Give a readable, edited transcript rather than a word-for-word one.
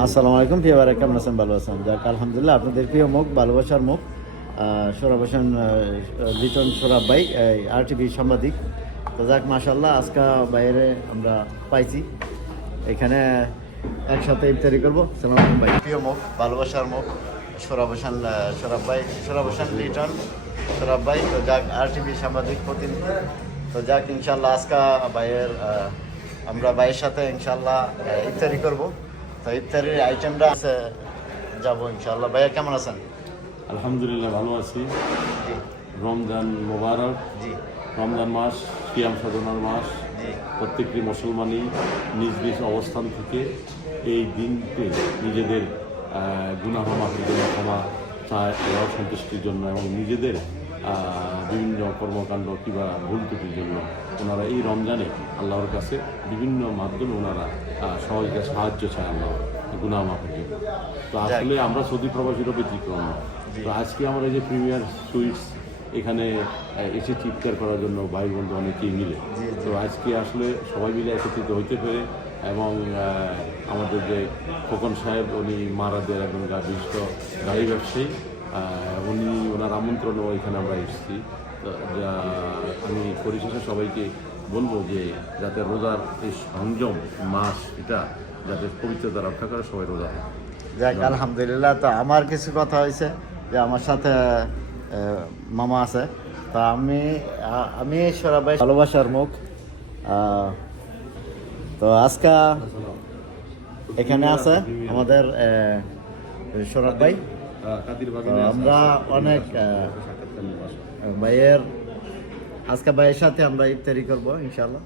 আসসালামু আলাইকুম প্রিয় ভাইরা, কেমন আছেন? ভালো আছেন? যাক আলহামদুলিল্লাহ, আপনাদের প্রিয় মুখ, ভালোবাসার মুখ সোহরাব হোসেন লিটন সোহরাব ভাই, RTV সাংবাদিক। তো যাক মাশাআল্লাহ, আজকে বাইরে আমরা পাইছি, এখানে একসাথে ইফতারি করবো। সালাম আলাইকুম ভাই, প্রিয় মুখ, ভালোবাসার মুখ সোহরাব হোসেন সোহরাব হোসেন লিটন সোহরাব ভাই। তো যাক RTV সাংবাদিক প্রতিনিধি। তো যাক ইনশাল্লাহ আজকে ভাইয়ের আমরা ভাইয়ের সাথে ইনশাল্লাহ ইফতারি করবো। তো ইফতারির আইটেমটা আছে যাবো ইনশাল্লাহ। ভাইয়া কেমন আছেন? আলহামদুলিল্লাহ ভালো আছি। জি রমজান মোবারক। জি রমজান মাস সিয়াম সাধনার মাস। জি প্রত্যেকটি মুসলমানই নিজ নিজ অবস্থান থেকে এই দিনকে নিজেদের গুনাহ মাফের জন্য ক্ষমা চায়, আল্লাহর সন্তুষ্টির জন্য এবং নিজেদের বিভিন্ন কর্মকাণ্ড কিংবা ভুল ত্রুটির জন্য ওনারা এই রমজানে আল্লাহর কাছে বিভিন্ন মাধ্যমে ওনারা সবাইকে সাহায্য চায় আল্লাহ গুনাহ মাফের জন্য। তো আসলে আমরা সৌদি প্রবাসীরও ব্যতিক্রম না। তো আজকে আমরা এই যে প্রিমিয়ার সুইটস এখানে এসে চিৎকার করার জন্য ভাই বন্ধু অনেকেই মিলে। তো আজকে আসলে সবাই মিলে একত্রিত হইতে পেরে এবং আমাদের যে খোকন সাহেব, উনি মারাদের একজন বিশিষ্ট গাড়ি ব্যবসায়ী, উনি ওনার আমন্ত্রণও এখানে আমরা এসেছি। আমি পরিশেষে সবাইকে বলবো যে যাতে রোজার এই সংযম মাস এটা যাতে পবিত্রতা রক্ষা করে সবাই রোজা। যাক আলহামদুলিল্লাহ। তো আমার কিছু কথা হয়েছে যে আমার সাথে মামা আছে। তো আমি সোহরাব ভাই ভালোবাসার মুখ। তো আজকে এখানে আছে আমাদের সোহরাব ভাই। তো আমরা অনেক ভাইয়ের আজকে ভাইয়ের সাথে আমরা ইফতারি করবো ইনশাল্লাহ।